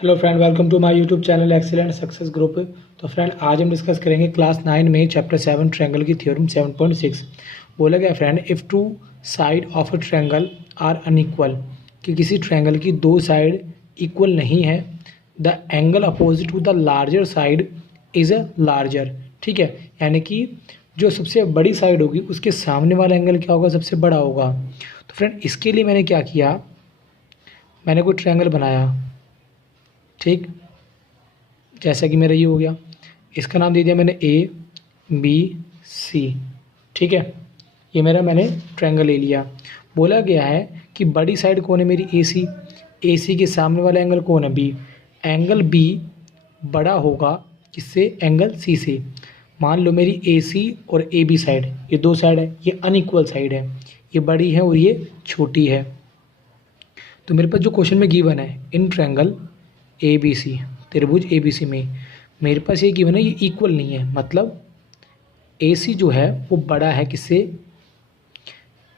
Hello friend, welcome to my YouTube channel excellent success group. तो friend, आज हम discuss करेंगे क्लास 9 में चैप्टर 7 ट्रायंगल की थ्योरम 7.6। बोला गया friend, if two side of a triangle are unequal, कि किसी ट्रायंगल की दो साइड इक्वल नहीं है, the angle opposite to the larger side is a larger. ठीक है, यानी कि जो सबसे बड़ी साइड होगी उसके सामने वाला एंगल क्या होगा, सबसे बड़ा होगा। तो फ्रेंड, इसके लिए मैंने क्या किया, मैंने कोई ट्रायंगल बनाया। ठीक, जैसा कि मेरा ये हो गया, इसका नाम दे दिया मैंने ए बी सी। ठीक है, ये मेरा मैंने ट्रायंगल ले लिया। बोला गया है कि बड़ी साइड कौन है मेरी, ए सी के सामने वाला एंगल कौन है, बी। एंगल बी बड़ा होगा किससे, एंगल सी से। मान लो मेरी ए सी और ए बी साइड, ये दो साइड है, ये अनइक्वल साइड है, ये बड़ी है और ये छोटी है। तो मेरे पास जो क्वेश्चन में गिवन है, इन ट्रायंगल ए बी सी, त्रिभुज ए बी सी में मेरे पास ये गिवन है, ये इक्वल नहीं है। मतलब ए सी जो है वो बड़ा है किससे,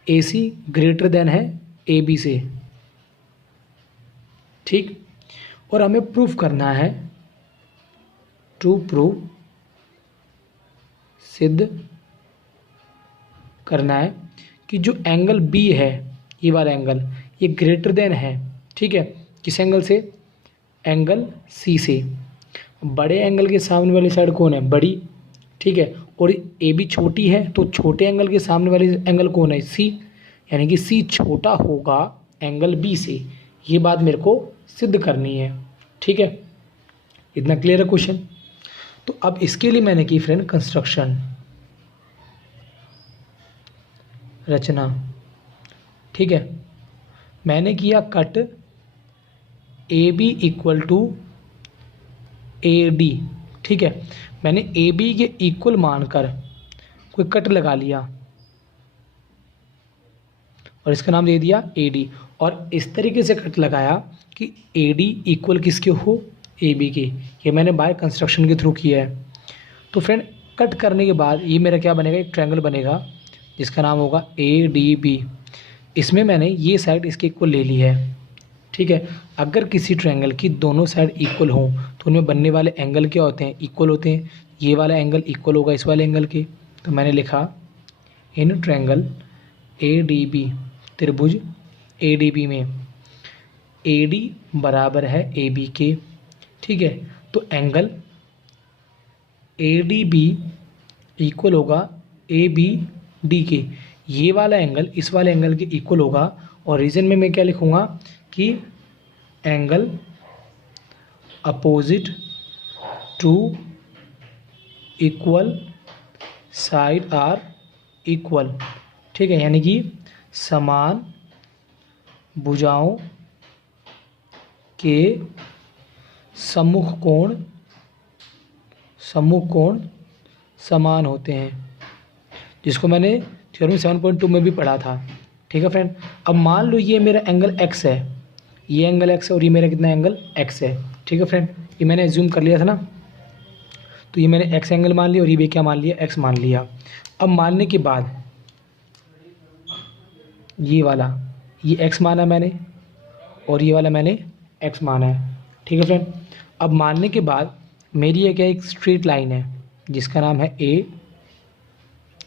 ए सी ग्रेटर देन है ए बी से। ठीक, और हमें प्रूफ करना है, टू प्रूव, सिद्ध करना है कि जो एंगल बी है, ये वाला एंगल, ये ग्रेटर देन है। ठीक है, किस एंगल से, एंगल सी से। बड़े एंगल के सामने वाली साइड कौन है, बड़ी। ठीक है, और ए बी छोटी है, तो छोटे एंगल के सामने वाली एंगल कौन है, सी। यानी कि सी छोटा होगा एंगल बी से। ये बात मेरे को सिद्ध करनी है। ठीक है, इतना क्लियर है क्वेश्चन। तो अब इसके लिए मैंने की फ्रेंड कंस्ट्रक्शन, रचना। ठीक है, मैंने किया cut A B equal to A D. ठीक है, मैंने ए बी के इक्वल मानकर कोई कट लगा लिया और इसका नाम दे दिया ए डी। और इस तरीके से कट लगाया कि ए डी इक्वल किसके हो, ए बी के। ये मैंने बाय कंस्ट्रक्शन के थ्रू किया है। तो फ्रेंड, कट करने के बाद ये मेरा क्या बनेगा, एक ट्रायंगल बनेगा जिसका नाम होगा ए डी बी। इसमें मैंने ये साइड इसके इक्वल ले ली है। ठीक है, अगर किसी ट्रायंगल की दोनों साइड इक्वल हों तो उनमें बनने वाले एंगल क्या होते हैं, इक्वल होते हैं। ये वाला एंगल इक्वल होगा इस वाले एंगल के। तो मैंने लिखा, in triangle A D B, त्रिभुज ए डी बी में ए डी बराबर है ए बी के। ठीक है, तो angle A D B equal होगा ए बी डी के। ये वाला एंगल इस वाले एंगल के इक्वल होगा। और रीजन में मैं क्या लिखूँगा कि angle opposite to equal side are equal. ठीक है, यानी कि समान भुजाओं के सम्मुख कोण समान होते हैं, जिसको मैंने थ्योरम 7.2 में भी पढ़ा था। ठीक है फ्रेंड, अब मान लो ये मेरा एंगल एक्स है, ये एंगल एक्स है और ये मेरा कितना एंगल एक्स है। ठीक है फ्रेंड, ये मैंने एज्यूम कर लिया था ना। तो ये मैंने एक्स एंगल मान लिया और ये भी क्या मान लिया, एक्स मान लिया। अब मानने के बाद ये वाला, ये एक्स माना मैंने और ये वाला मैंने एक्स माना है। ठीक है फ्रेंड, अब मानने के बाद मेरी ये क्या, एक स्ट्रेट लाइन है जिसका नाम है ए,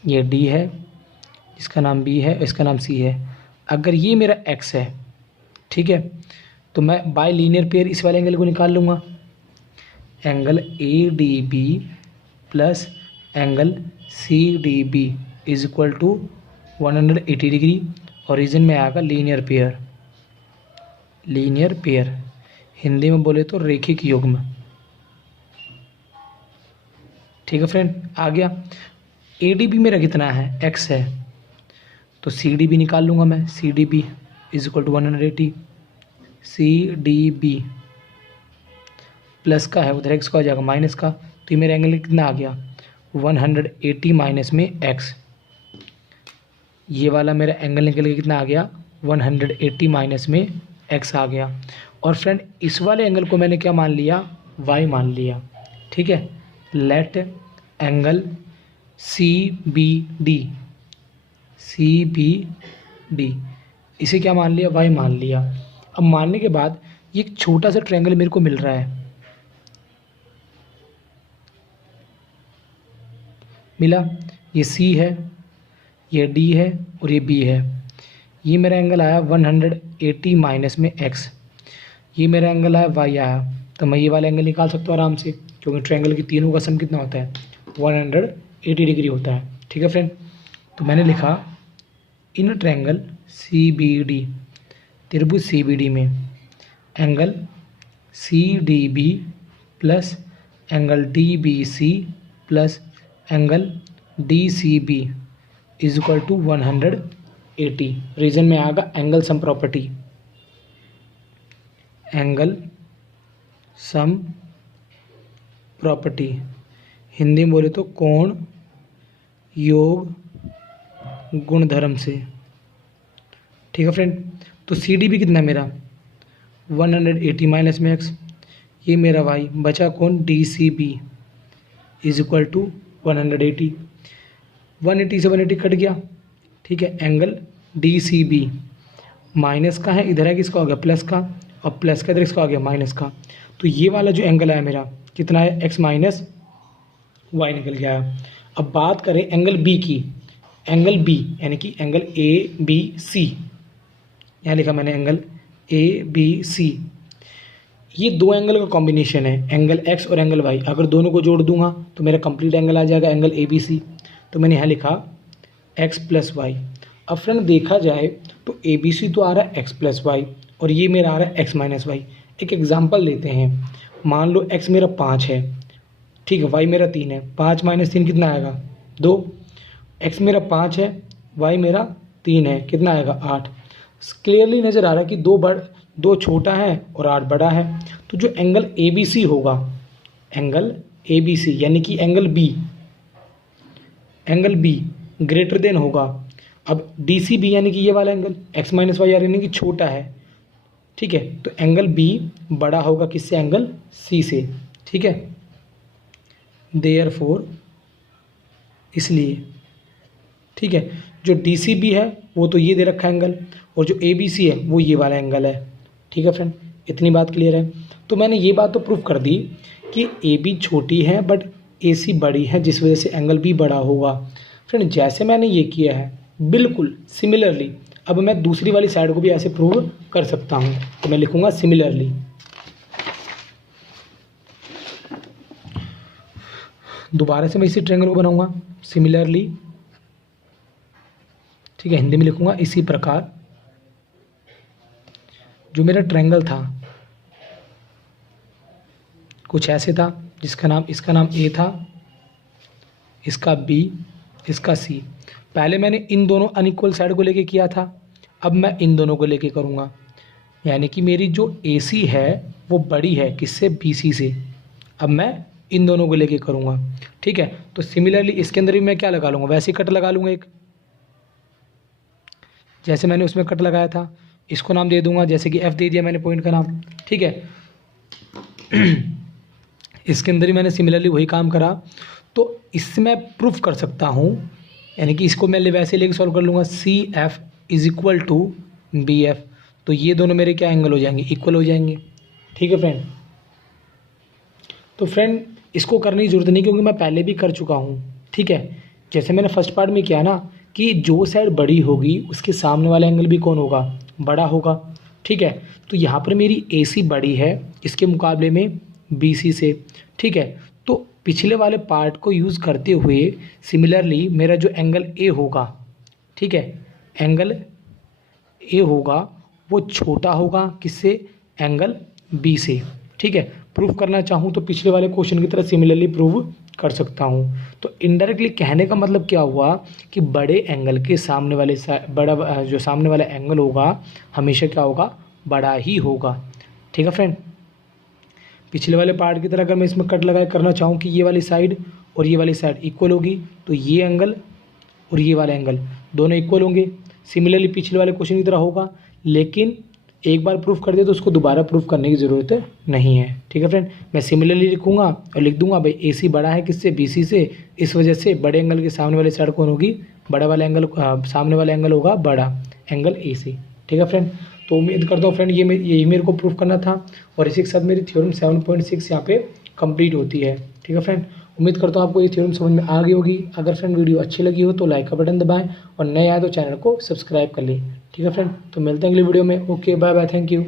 ये डी है, इसका नाम बी है, इसका नाम सी है। अगर ये मेरा एक्स है, ठीक है, तो मैं बाय लीनियर पेयर इस वाले एंगल को निकाल लूँगा। Angle A D B plus angle C D B is equal to 180 degree. और रीजन में आएगा linear pair, linear pair Hindi में बोले तो रेखिक युग्म। ठीक है फ्रेंड, आ गया। ए डी बी मेरा कितना है, एक्स है, तो सी डी बी निकाल लूँगा मैं। C D B is equal to 180। C D B plus का है, उधर एक्स का हो जाएगा माइनस का। तो ये मेरा एंगल कितना आ गया, 180 माइनस में एक्स। ये वाला मेरा एंगल निकल के कितना आ गया, 180 माइनस में एक्स आ गया। और फ्रेंड, इस वाले एंगल को मैंने क्या मान लिया, वाई मान लिया। ठीक है, let angle C B D, इसे क्या मान लिया, वाई मान लिया। अब मानने के बाद ये एक छोटा सा ट्रायंगल मेरे को मिल रहा है, मिला। ये सी है, ये डी है और ये बी है। ये मेरा एंगल आया 180 माइनस में एक्स। ये मेरा एंगल आया वाई आया। तो मैं ये वाला एंगल निकाल सकता हूँ आराम से, क्योंकि ट्रायंगल की तीनों का सम कितना होता है, 180 डिग्री होता है। ठीक है फ्रेंड, तो मैंने लिखा in triangle C B D, त्रिभुज सी बी डी में angle C D B plus angle D B C plus angle D C B is equal to 180। Reason में आएगा angle sum property, angle sum property, Hindi में बोले तो कोण योग गुणधर्म से। ठीक है फ्रेंड, तो सी डी भी कितना है मेरा 180 माइनस में एक्स, ये मेरा वाई, बचा कौन D C B is equal to 180। 180 से 180 कट गया। ठीक है, angle D C B minus का है, इधर है किसका हो गया प्लस का, और प्लस का इधर किसका हो गया माइनस का। तो ये वाला जो एंगल है मेरा कितना है, एक्स माइनस वाई निकल गया है। अब बात करें एंगल बी की, एंगल बी यानी कि एंगल ए बी सी, यहाँ लिखा मैंने एंगल ए बी सी। ये दो एंगल का कॉम्बिनेशन है, एंगल एक्स और एंगल वाई। अगर दोनों को जोड़ दूंगा तो मेरा कंप्लीट एंगल आ जाएगा एंगल ए बी सी। तो मैंने यहाँ लिखा एक्स प्लस वाई। अब फ्रेंड देखा जाए तो ए बी सी तो आ रहा है एक्स प्लस वाई और ये मेरा आ रहा है एक्स माइनस वाई। एक एग्जाम्पल लेते हैं, मान लो एक्स मेरा 5 है, ठीक है, वाई मेरा 3 है, 5 माइनस 3 कितना आएगा 2। एक्स मेरा 5 है, वाई मेरा 3 है, कितना आएगा 8। क्लियरली नज़र आ रहा है कि दो छोटा है और 8 बड़ा है। तो जो एंगल ए बी सी होगा, एंगल ए बी सी यानी कि एंगल बी ग्रेटर देन होगा। अब डी सी बी यानी कि ये वाला एंगल एक्स माइनस वाई यानी कि छोटा है, ठीक है, तो एंगल बी बड़ा होगा किससे, एंगल सी से। ठीक है, देयरफॉर इसलिए, ठीक है, जो डी सी बी है वो तो ये दे रखा है एंगल, और जो ए बी सी है वो ये वाला एंगल है। ठीक है फ्रेंड, इतनी बात क्लियर है। तो मैंने ये बात तो प्रूफ कर दी कि ए बी छोटी है बट ए सी बड़ी है, जिस वजह से एंगल बी बड़ा होगा। फ्रेंड जैसे मैंने ये किया है बिल्कुल सिमिलरली अब मैं दूसरी वाली साइड को भी ऐसे प्रूव कर सकता हूँ। तो मैं लिखूंगा सिमिलरली, दोबारा से मैं इसी ट्रायंगल को बनाऊंगा सिमिलरली, ठीक है, हिंदी में लिखूंगा इसी प्रकार। जो मेरा ट्रायंगल था कुछ ऐसे था, इसका नाम ए था, इसका बी, इसका सी। पहले मैंने इन दोनों अनइक्वल साइड को लेके किया था, अब मैं इन दोनों को लेके करूँगा। यानी कि मेरी जो ए सी है वो बड़ी है किससे, बी सी से। अब मैं इन दोनों को लेके करूँगा। ठीक है, तो सिमिलरली इसके अंदर भी मैं क्या लगा लूँगा, वैसे ही कट लगा लूँगा एक, जैसे मैंने उसमें कट लगाया था। इसको नाम दे दूँगा जैसे कि एफ दे दिया मैंने पॉइंट का नाम। ठीक है इसके अंदर ही मैंने सिमिलरली वही काम करा। तो इससे मैं प्रूफ कर सकता हूँ, यानी कि इसको मैं वैसे लेके सॉल्व कर लूँगा, C F is equal to B F. तो ये दोनों मेरे क्या एंगल हो जाएंगे, इक्वल हो जाएंगे। ठीक है फ्रेंड, तो फ्रेंड इसको करने की ज़रूरत नहीं क्योंकि मैं पहले भी कर चुका हूँ। ठीक है, जैसे मैंने फर्स्ट पार्ट में किया ना कि जो साइड बड़ी होगी उसके सामने वाला एंगल भी कौन होगा, बड़ा होगा। ठीक है, तो यहाँ पर मेरी ए सी बड़ी है इसके मुकाबले में बी सी से। ठीक है, तो पिछले वाले पार्ट को यूज़ करते हुए सिमिलरली मेरा जो एंगल ए होगा, ठीक है, एंगल ए होगा वो छोटा होगा किससे, एंगल बी से। ठीक है, प्रूफ करना चाहूँ तो पिछले वाले क्वेश्चन की तरह सिमिलरली प्रूव कर सकता हूँ। तो इनडायरेक्टली कहने का मतलब क्या हुआ कि बड़े एंगल के सामने वाले जो सामने वाला एंगल होगा हमेशा क्या होगा, बड़ा ही होगा। ठीक है फ्रेंड, पिछले वाले पार्ट की तरह अगर मैं इसमें कट लगाए करना चाहूँ कि ये वाली साइड और ये वाली साइड इक्वल होगी, तो ये एंगल और ये वाला एंगल दोनों इक्वल होंगे। सिमिलरली पिछले वाले क्वेश्चन की तरह होगा, लेकिन एक बार प्रूफ कर दिया तो उसको दोबारा प्रूफ करने की ज़रूरत नहीं है। ठीक है फ्रेंड, मैं सिमिलरली लिखूंगा और लिख दूंगा भाई ए सी बड़ा है किससे, बी सी से, इस वजह से बड़े एंगल के सामने वाली साइड कौन होगी, बड़ा वाला एंगल, सामने वाला एंगल होगा बड़ा, एंगल ए सी। ठीक है फ्रेंड, तो उम्मीद करता हूँ फ्रेंड यही मेरे को प्रूफ करना था, और इसी के साथ मेरी थ्योरम 7.6 यहाँ पे कंप्लीट होती है। ठीक है फ्रेंड, उम्मीद करता हूँ आपको ये थ्योरम समझ में आ गई होगी। अगर फ्रेंड वीडियो अच्छी लगी हो तो लाइक का बटन दबाएं, और नए आए तो चैनल को सब्सक्राइब कर लें। ठीक है फ्रेंड, तो मिलते हैं अगली वीडियो में। Okay, bye bye, thank you.